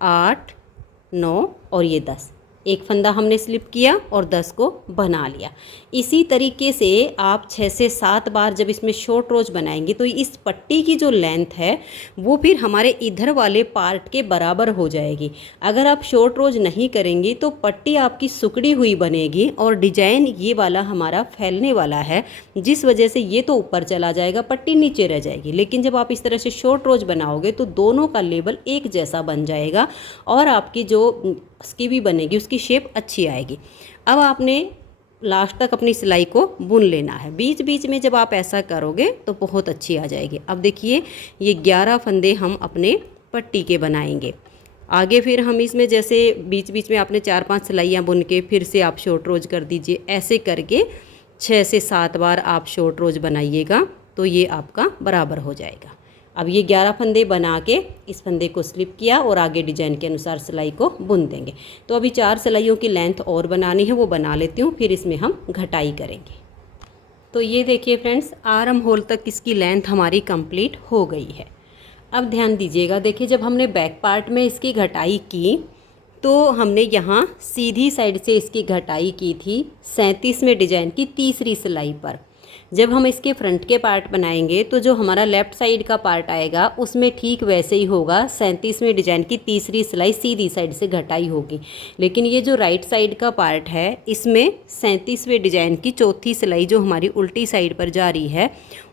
8 9 और ये 10। एक फंदा हमने स्लिप किया और 10 को बना लिया। इसी तरीके से आप 6 से 7 बार जब इसमें शॉर्ट रोज बनाएंगे तो इस पट्टी की जो लेंथ है वो फिर हमारे इधर वाले पार्ट के बराबर हो जाएगी। अगर आप शॉर्ट रोज नहीं करेंगी तो पट्टी आपकी सिकुड़ी हुई बनेगी और डिजाइन ये वाला हमारा फैलने वाला है, जिस वजह से ये तो ऊपर चला जाएगा, पट्टी नीचे रह जाएगी। लेकिन जब आप इस तरह से शॉर्ट रोज बनाओगे तो दोनों का लेवल एक जैसा बन जाएगा और आपकी जो स्कीवी बनेगी उसकी शेप अच्छी आएगी। अब आपने लास्ट तक अपनी सिलाई को बुन लेना है। बीच बीच में जब आप ऐसा करोगे तो बहुत अच्छी आ जाएगी। अब देखिए ये 11 फंदे हम अपने पट्टी के बनाएंगे। आगे फिर हम इसमें जैसे बीच बीच में आपने 4-5 सिलाइयाँ बुन के फिर से आप शॉर्ट रोज कर दीजिए। ऐसे करके 6 से 7 बार आप शॉर्ट रोज बनाइएगा तो ये आपका बराबर हो जाएगा। अब ये 11 फंदे बना के इस फंदे को स्लिप किया और आगे डिजाइन के अनुसार सिलाई को बुन देंगे। तो अभी 4 सिलाइयों की लेंथ और बनानी है, वो बना लेती हूँ, फिर इसमें हम घटाई करेंगे। तो ये देखिए फ्रेंड्स, आर्म होल तक इसकी लेंथ हमारी कंप्लीट हो गई है। अब ध्यान दीजिएगा, देखिए जब हमने बैक पार्ट में इसकी घटाई की तो हमने यहाँ सीधी साइड से इसकी घटाई की थी 37वें डिजाइन की तीसरी सिलाई पर। जब हम इसके फ्रंट के पार्ट बनाएंगे तो जो हमारा लेफ़्ट साइड का पार्ट आएगा उसमें ठीक वैसे ही होगा, 37वें डिजाइन की तीसरी सिलाई सीधी साइड से घटाई होगी। लेकिन ये जो राइट साइड का पार्ट है इसमें 37वें डिजाइन की चौथी सिलाई जो हमारी उल्टी साइड पर जा रही है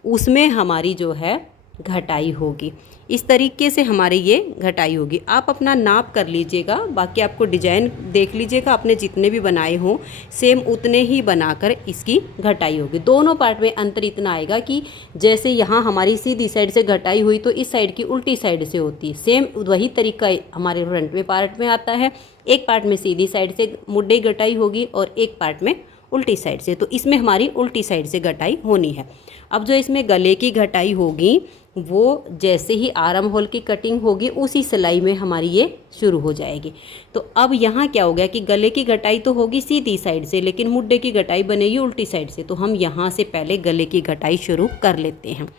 उसमें हमारी जो है घटाई होगी। इस तरीके से हमारी ये घटाई होगी। आप अपना नाप कर लीजिएगा, बाकी आपको डिजाइन देख लीजिएगा, आपने जितने भी बनाए हों सेम उतने ही बनाकर इसकी घटाई होगी। दोनों पार्ट में अंतर इतना आएगा कि जैसे यहाँ हमारी सीधी साइड से घटाई हुई तो इस साइड की उल्टी साइड से होती है। सेम वही तरीका हमारे फ्रंट में पार्ट में आता है। एक पार्ट में सीधी साइड से मुड्डे घटाई होगी और एक पार्ट में उल्टी साइड से, तो इसमें हमारी उल्टी साइड से घटाई होनी है। अब जो इसमें गले की घटाई होगी वो जैसे ही आर्म होल की कटिंग होगी उसी सिलाई में हमारी ये शुरू हो जाएगी। तो अब यहाँ क्या हो गया कि गले की घटाई तो होगी सीधी साइड से लेकिन मुड्डे की घटाई बनेगी उल्टी साइड से। तो हम यहाँ से पहले गले की घटाई शुरू कर लेते हैं।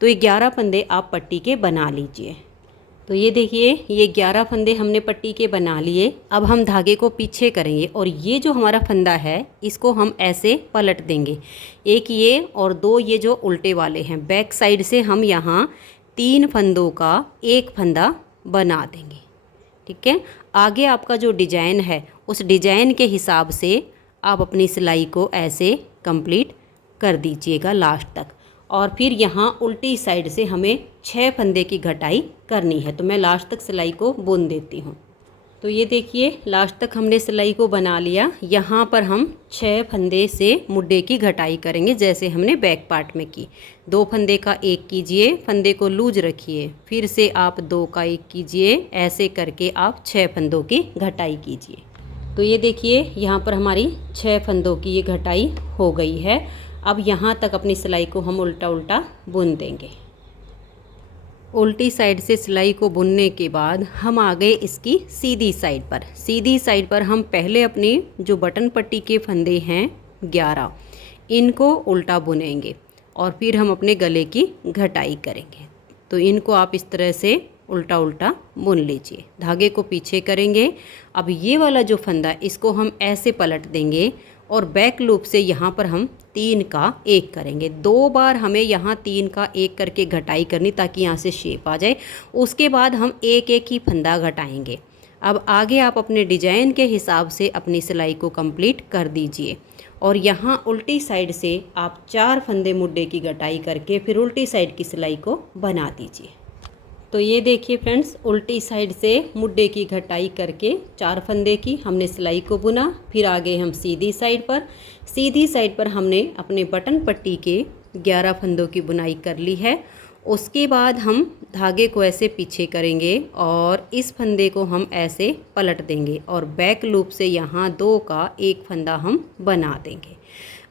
तो ये 11 फंदे आप पट्टी के बना लीजिए। तो ये देखिए ये 11 फंदे हमने पट्टी के बना लिए। अब हम धागे को पीछे करेंगे और ये जो हमारा फंदा है इसको हम ऐसे पलट देंगे, एक ये और 2 ये जो उल्टे वाले हैं। बैक साइड से हम यहाँ 3 फंदों का एक फंदा बना देंगे। ठीक है, आगे आपका जो डिजाइन है उस डिजाइन के हिसाब से आप अपनी सिलाई को ऐसे कंप्लीट कर दीजिएगा लास्ट तक। और फिर यहाँ उल्टी साइड से हमें 6 फंदे की घटाई करनी है। तो मैं लास्ट तक सिलाई को बुन देती हूँ। तो ये देखिए लास्ट तक हमने सिलाई को बना लिया। यहाँ पर हम 6 फंदे से मुड्डे की घटाई करेंगे जैसे हमने बैक पार्ट में की। 2 फंदे का एक कीजिए, फंदे को लूज रखिए, फिर से आप 2 का एक कीजिए, ऐसे करके आप 6 फंदों की घटाई कीजिए। तो ये देखिए यहाँ पर हमारी 6 फंदों की ये घटाई हो गई है। अब यहाँ तक अपनी सिलाई को हम उल्टा उल्टा बुन देंगे। उल्टी साइड से सिलाई को बुनने के बाद हम आ गए इसकी सीधी साइड पर। सीधी साइड पर हम पहले अपनी जो बटन पट्टी के फंदे हैं 11 इनको उल्टा बुनेंगे और फिर हम अपने गले की घटाई करेंगे। तो इनको आप इस तरह से उल्टा उल्टा बुन लीजिए। धागे को पीछे करेंगे। अब ये वाला जो फंदा इसको हम ऐसे पलट देंगे और बैक लूप से यहाँ पर हम 3 का 1 करेंगे। 2 बार हमें यहाँ 3 का 1 करके घटाई करनी ताकि यहाँ से शेप आ जाए। उसके बाद हम एक एक ही फंदा घटाएंगे। अब आगे आप अपने डिजाइन के हिसाब से अपनी सिलाई को कंप्लीट कर दीजिए और यहाँ उल्टी साइड से आप 4 फंदे मुड्डे की घटाई करके फिर उल्टी साइड की सिलाई को बना दीजिए। तो ये देखिए फ्रेंड्स, उल्टी साइड से मुड्डे की घटाई करके 4 फंदे की हमने सिलाई को बुना। फिर आगे हम सीधी साइड पर हमने अपने बटन पट्टी के 11 फंदों की बुनाई कर ली है। उसके बाद हम धागे को ऐसे पीछे करेंगे और इस फंदे को हम ऐसे पलट देंगे और बैक लूप से यहाँ 2 का 1 फंदा हम बना देंगे।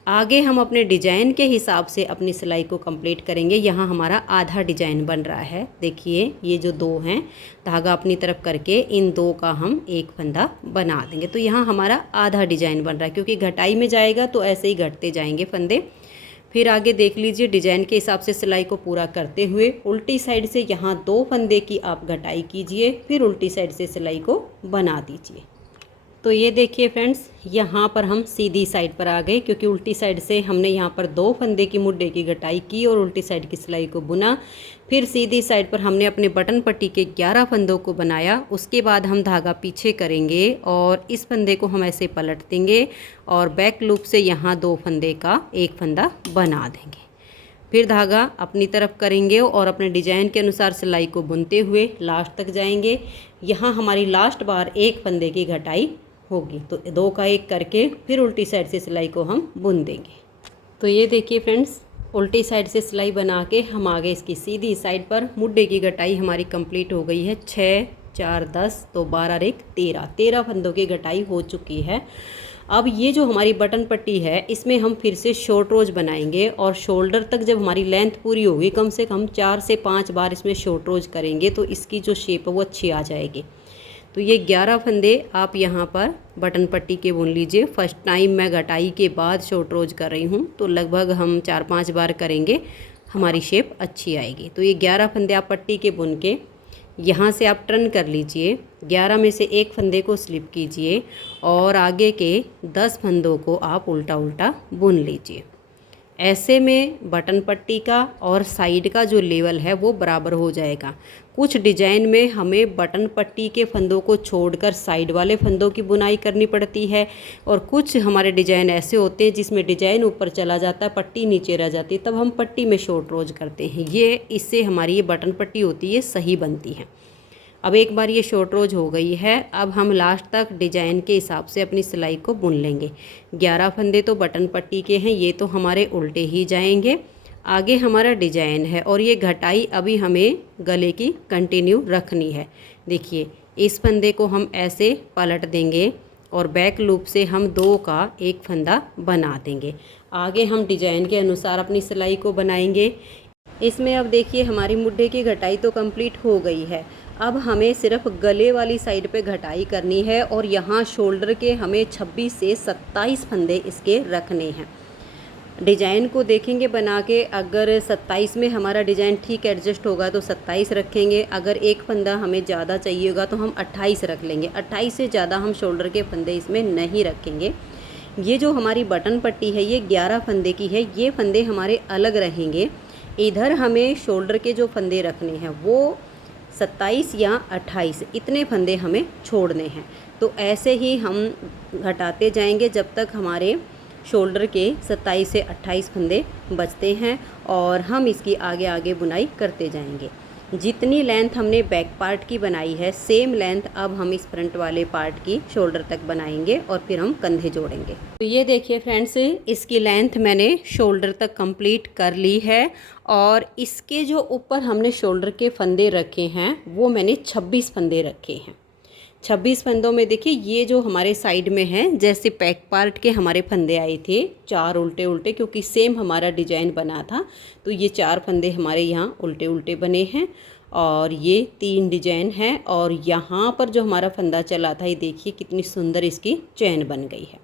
आगे हम अपने डिजाइन के हिसाब से अपनी सिलाई को कंप्लीट करेंगे। यहाँ हमारा आधा डिजाइन बन रहा है। देखिए ये जो 2 हैं धागा अपनी तरफ करके इन 2 का हम 1 फंदा बना देंगे। तो यहाँ हमारा आधा डिजाइन बन रहा है क्योंकि घटाई में जाएगा तो ऐसे ही घटते जाएंगे फंदे। फिर आगे देख लीजिए डिजाइन के हिसाब से सिलाई को पूरा करते हुए उल्टी साइड से यहाँ 2 फंदे की आप घटाई कीजिए, फिर उल्टी साइड से सिलाई को बना दीजिए। तो ये देखिए फ्रेंड्स, यहाँ पर हम सीधी साइड पर आ गए, क्योंकि उल्टी साइड से हमने यहाँ पर 2 फंदे की मुड्ढे की घटाई की और उल्टी साइड की सिलाई को बुना। फिर सीधी साइड पर हमने अपने बटन पट्टी के 11 फंदों को बनाया। उसके बाद हम धागा पीछे करेंगे और इस फंदे को हम ऐसे पलट देंगे और बैक लूप से यहाँ 2 फंदे का एक फंदा बना देंगे। फिर धागा अपनी तरफ करेंगे और अपने डिजाइन के अनुसार सिलाई को बुनते हुए लास्ट तक जाएंगे। यहाँ हमारी लास्ट बार एक फंदे की घटाई होगी, तो 2 का 1 करके फिर उल्टी साइड से सिलाई को हम बुन देंगे। तो ये देखिए फ्रेंड्स, उल्टी साइड से सिलाई बना के हम आ गए इसकी सीधी साइड पर। मुड्ढे की घटाई हमारी कंप्लीट हो गई है। 6 4 10 तो 12 और 1 13 फंदों की घटाई हो चुकी है। अब ये जो हमारी बटन पट्टी है, इसमें हम फिर से शॉर्ट रोज बनाएंगे और शोल्डर तक जब हमारी लेंथ पूरी होगी, कम से कम 4 से 5 बार इसमें शॉर्ट रोज करेंगे तो इसकी जो शेप है वो अच्छी आ जाएगी। तो ये 11 फंदे आप यहाँ पर बटन पट्टी के बुन लीजिए। फर्स्ट टाइम मैं घटाई के बाद शॉर्ट रोज कर रही हूँ, तो लगभग हम 4-5 बार करेंगे, हमारी शेप अच्छी आएगी। तो ये 11 फंदे आप पट्टी के बुन के यहाँ से आप टर्न कर लीजिए। 11 में से एक फंदे को स्लिप कीजिए और आगे के 10 फंदों को आप उल्टा उल्टा बुन लीजिए। ऐसे में बटन पट्टी का और साइड का जो लेवल है वो बराबर हो जाएगा। कुछ डिजाइन में हमें बटन पट्टी के फंदों को छोड़कर साइड वाले फंदों की बुनाई करनी पड़ती है और कुछ हमारे डिजाइन ऐसे होते हैं जिसमें डिजाइन ऊपर चला जाता है, पट्टी नीचे रह जाती है, तब हम पट्टी में शॉर्ट रोज करते हैं। ये इससे हमारी ये बटन पट्टी होती है सही बनती है। अब एक बार ये शॉर्ट रोज हो गई है, अब हम लास्ट तक डिजाइन के हिसाब से अपनी सिलाई को बुन लेंगे। 11 फंदे तो बटन पट्टी के हैं, ये तो हमारे उल्टे ही जाएंगे। आगे हमारा डिजाइन है और ये घटाई अभी हमें गले की कंटिन्यू रखनी है। देखिए, इस फंदे को हम ऐसे पलट देंगे और बैक लूप से हम 2 का 1 फंदा बना देंगे। आगे हम डिजाइन के अनुसार अपनी सिलाई को बनाएंगे। इसमें अब देखिए हमारी मुड्ढे की घटाई तो कंप्लीट हो गई है। अब हमें सिर्फ गले वाली साइड पे घटाई करनी है और यहाँ शोल्डर के हमें 26 से 27 फंदे इसके रखने हैं। डिज़ाइन को देखेंगे बना के, अगर 27 में हमारा डिज़ाइन ठीक एडजस्ट होगा तो 27 रखेंगे। अगर एक फंदा हमें ज़्यादा चाहिए होगा तो हम 28 रख लेंगे। 28 से ज़्यादा हम शोल्डर के फंदे इसमें नहीं रखेंगे। ये जो हमारी बटन पट्टी है ये 11 फंदे की है, ये फंदे हमारे अलग रहेंगे। इधर हमें शोल्डर के जो फंदे रखने हैं वो 27 या 28 इतने फंदे हमें छोड़ने हैं। तो ऐसे ही हम घटाते जाएंगे जब तक हमारे शोल्डर के 27 से 28 फंदे बचते हैं और हम इसकी आगे आगे बुनाई करते जाएंगे। जितनी लेंथ हमने बैक पार्ट की बनाई है सेम लेंथ अब हम इस फ्रंट वाले पार्ट की शोल्डर तक बनाएंगे और फिर हम कंधे जोड़ेंगे। तो ये देखिए फ्रेंड्स, इसकी लेंथ मैंने शोल्डर तक कंप्लीट कर ली है और इसके जो ऊपर हमने शोल्डर के फंदे रखे हैं वो मैंने 26 फंदे रखे हैं। 26 फंदों में देखिए ये जो हमारे साइड में हैं, जैसे बैक पार्ट के हमारे फंदे आए थे 4 उल्टे उल्टे, क्योंकि सेम हमारा डिजाइन बना था तो ये 4 फंदे हमारे यहाँ उल्टे उल्टे बने हैं और ये 3 डिजाइन है। और यहाँ पर जो हमारा फंदा चला था ये देखिए कितनी सुंदर इसकी चैन बन गई है।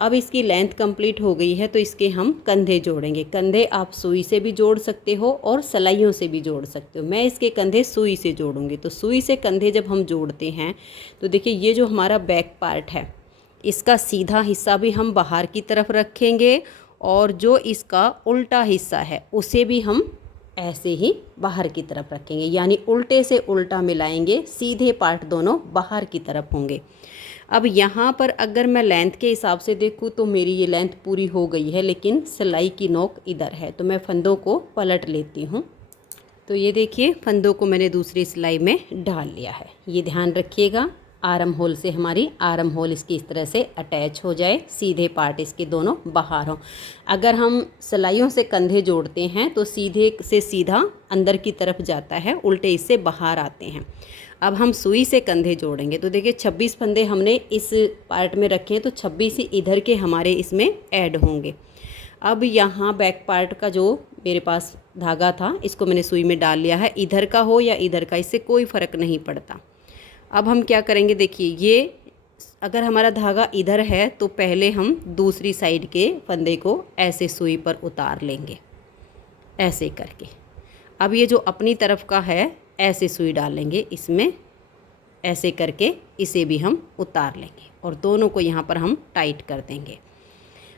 अब इसकी लेंथ कंप्लीट हो गई है तो इसके हम कंधे जोड़ेंगे। कंधे आप सुई से भी जोड़ सकते हो और सलाइयों से भी जोड़ सकते हो। मैं इसके कंधे सुई से जोड़ूंगी। तो सुई से कंधे जब हम जोड़ते हैं तो देखिए ये जो हमारा बैक पार्ट है इसका सीधा हिस्सा भी हम बाहर की तरफ रखेंगे और जो इसका उल्टा हिस्सा है उसे भी हम ऐसे ही बाहर की तरफ रखेंगे, यानी उल्टे से उल्टा मिलाएंगे, सीधे पार्ट दोनों बाहर की तरफ होंगे। अब यहाँ पर अगर मैं लेंथ के हिसाब से देखूँ तो मेरी ये लेंथ पूरी हो गई है, लेकिन सिलाई की नोक इधर है तो मैं फंदों को पलट लेती हूँ। तो ये देखिए फंदों को मैंने दूसरी सिलाई में डाल लिया है। ये ध्यान रखिएगा आर्म होल से हमारी आर्म होल इसकी इस तरह से अटैच हो जाए, सीधे पार्ट इसके दोनों बाहर हों। अगर हम सिलाइयों से कंधे जोड़ते हैं तो सीधे से सीधा अंदर की तरफ जाता है, उल्टे इससे बाहर आते हैं। अब हम सुई से कंधे जोड़ेंगे तो देखिए 26 फंदे हमने इस पार्ट में रखे हैं तो 26 ही इधर के हमारे इसमें ऐड होंगे। अब यहाँ बैक पार्ट का जो मेरे पास धागा था इसको मैंने सुई में डाल लिया है, इधर का हो या इधर का इससे कोई फ़र्क नहीं पड़ता। अब हम क्या करेंगे, देखिए ये अगर हमारा धागा इधर है तो पहले हम दूसरी साइड के फंदे को ऐसे सुई पर उतार लेंगे ऐसे करके। अब ये जो अपनी तरफ का है ऐसे सुई डालेंगे इसमें ऐसे करके इसे भी हम उतार लेंगे और दोनों को यहाँ पर हम टाइट कर देंगे।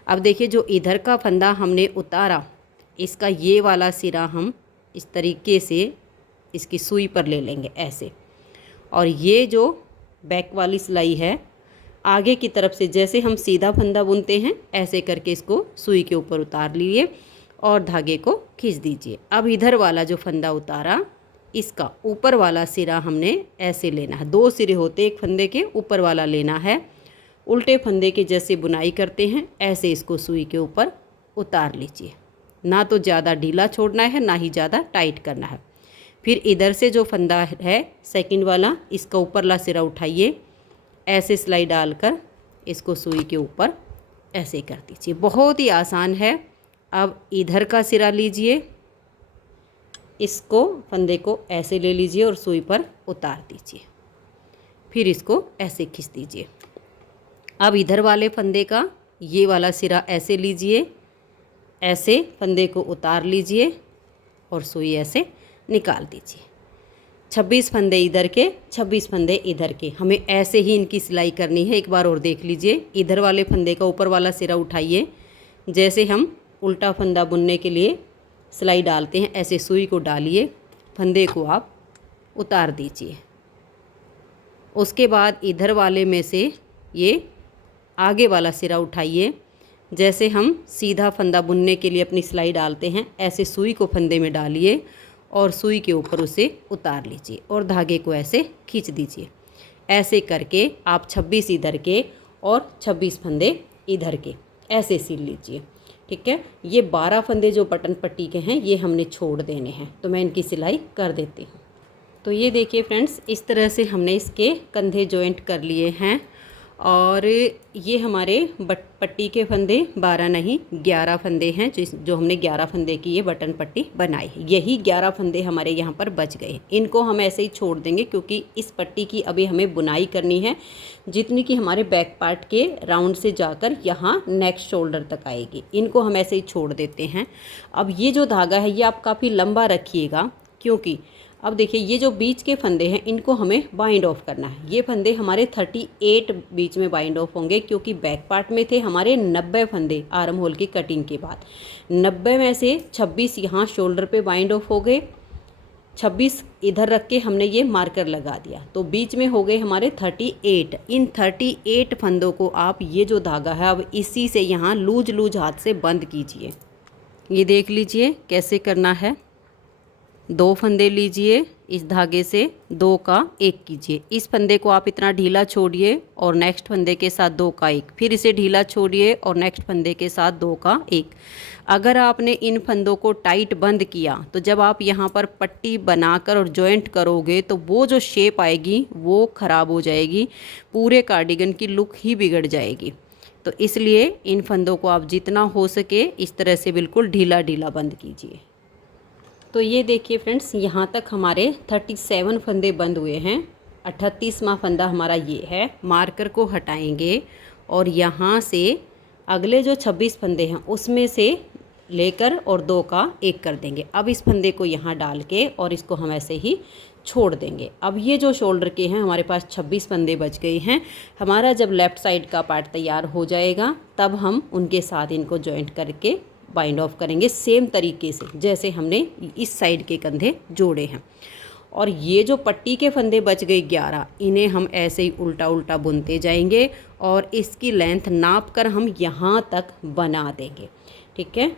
अब देखिए जो इधर का फंदा हमने उतारा, इसका ये वाला सिरा हम इस तरीके से इसकी सुई पर ले लेंगे ऐसे, और ये जो बैक वाली सिलाई है आगे की तरफ से जैसे हम सीधा फंदा बुनते हैं ऐसे करके इसको सुई के ऊपर उतार लिए और धागे को खींच दीजिए। अब इधर वाला जो फंदा उतारा, इसका ऊपर वाला सिरा हमने ऐसे लेना है। 2 सिरे होते एक फंदे के, ऊपर वाला लेना है। उल्टे फंदे के जैसे बुनाई करते हैं ऐसे इसको सुई के ऊपर उतार लीजिए। ना तो ज़्यादा ढीला छोड़ना है ना ही ज़्यादा टाइट करना है। फिर इधर से जो फंदा है सेकंड वाला, इसका ऊपरला सिरा उठाइए, ऐसे सिलाई डालकर इसको सुई के ऊपर ऐसे कर दीजिए। बहुत ही आसान है। अब इधर का सिरा लीजिए, इसको फंदे को ऐसे ले लीजिए और सुई पर उतार दीजिए, फिर इसको ऐसे खींच दीजिए। अब इधर वाले फंदे का ये वाला सिरा ऐसे लीजिए, ऐसे फंदे को उतार लीजिए और सुई ऐसे निकाल दीजिए। 26 फंदे इधर के, 26 फंदे इधर के, हमें ऐसे ही इनकी सिलाई करनी है। एक बार और देख लीजिए। इधर वाले फंदे का ऊपर वाला सिरा उठाइए, जैसे हम उल्टा फंदा बुनने के लिए सिलाई डालते हैं ऐसे सुई को डालिए, फंदे को आप उतार दीजिए। उसके बाद इधर वाले में से ये आगे वाला सिरा उठाइए, जैसे हम सीधा फंदा बुनने के लिए अपनी सिलाई डालते हैं ऐसे सुई को फंदे में डालिए और सुई के ऊपर उसे उतार लीजिए और धागे को ऐसे खींच दीजिए। ऐसे करके आप 26 इधर के और 26 फंदे इधर के ऐसे सिल लीजिए। ठीक है। ये 12 फंदे जो बटन पट्टी के हैं ये हमने छोड़ देने हैं, तो मैं इनकी सिलाई कर देती हूँ। तो ये देखिए फ्रेंड्स, इस तरह से हमने इसके कंधे जॉइंट कर लिए हैं और ये हमारे पट्टी के फंदे 12 नहीं 11 फंदे हैं, जो हमने 11 फंदे की ये बटन पट्टी बनाई है। यही 11 फंदे हमारे यहाँ पर बच गए। इनको हम ऐसे ही छोड़ देंगे क्योंकि इस पट्टी की अभी हमें बुनाई करनी है, जितनी कि हमारे बैक पार्ट के राउंड से जाकर यहाँ नेक शोल्डर तक आएगी। इनको हम ऐसे ही छोड़ देते हैं। अब ये जो धागा है ये आप काफ़ी लंबा रखिएगा, क्योंकि अब देखिए ये जो बीच के फंदे हैं इनको हमें बाइंड ऑफ करना है। ये फंदे हमारे 38 बीच में बाइंड ऑफ होंगे, क्योंकि बैक पार्ट में थे हमारे 90 फंदे आर्म होल की कटिंग के बाद। 90 में से 26 यहाँ शोल्डर पे बाइंड ऑफ हो गए, 26 इधर रख के हमने ये मार्कर लगा दिया, तो बीच में हो गए हमारे 38। इन 38 फंदों को आप ये जो धागा है अब इसी से यहाँ लूज हाथ से बंद कीजिए। ये देख लीजिए कैसे करना है। 2 फंदे लीजिए, इस धागे से 2 का 1 कीजिए। इस फंदे को आप इतना ढीला छोड़िए और नेक्स्ट फंदे के साथ 2 का 1, फिर इसे ढीला छोड़िए और नेक्स्ट फंदे के साथ 2 का 1। अगर आपने इन फंदों को टाइट बंद किया तो जब आप यहाँ पर पट्टी बनाकर और जॉइंट करोगे तो वो जो शेप आएगी वो ख़राब हो जाएगी, पूरे कार्डिगन की लुक ही बिगड़ जाएगी। तो इसलिए इन फंदों को आप जितना हो सके इस तरह से बिल्कुल ढीला बंद कीजिए। तो ये देखिए फ्रेंड्स, यहाँ तक हमारे 37 फंदे बंद हुए हैं। 38वां फंदा हमारा ये है। मार्कर को हटाएंगे और यहाँ से अगले जो 26 फंदे हैं उसमें से लेकर और 2 का 1 कर देंगे। अब इस फंदे को यहाँ डाल के और इसको हम ऐसे ही छोड़ देंगे। अब ये जो शोल्डर के हैं हमारे पास 26 फंदे बच गए हैं। हमारा जब लेफ़्ट साइड का पार्ट तैयार हो जाएगा तब हम उनके साथ इनको जॉइंट करके बाइंड ऑफ करेंगे, सेम तरीके से जैसे हमने इस साइड के कंधे जोड़े हैं। और ये जो पट्टी के फंदे बच गए 11, इन्हें हम ऐसे ही उल्टा बुनते जाएंगे और इसकी लेंथ नाप कर हम यहाँ तक बना देंगे। ठीक है।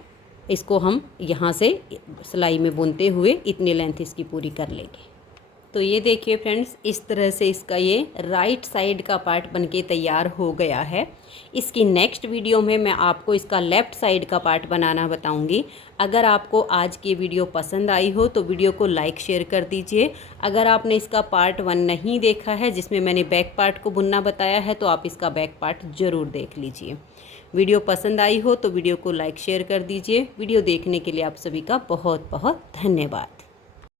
इसको हम यहाँ से सिलाई में बुनते हुए इतनी लेंथ इसकी पूरी कर लेंगे। तो ये देखिए फ्रेंड्स, इस तरह से इसका ये राइट साइड का पार्ट बनके तैयार हो गया है। इसकी नेक्स्ट वीडियो में मैं आपको इसका लेफ़्ट साइड का पार्ट बनाना बताऊंगी। अगर आपको आज की वीडियो पसंद आई हो तो वीडियो को लाइक शेयर कर दीजिए। अगर आपने इसका पार्ट 1 नहीं देखा है जिसमें मैंने बैक पार्ट को बुनना बताया है तो आप इसका बैक पार्ट ज़रूर देख लीजिए। वीडियो पसंद आई हो तो वीडियो को लाइक शेयर कर दीजिए। वीडियो देखने के लिए आप सभी का बहुत बहुत धन्यवाद।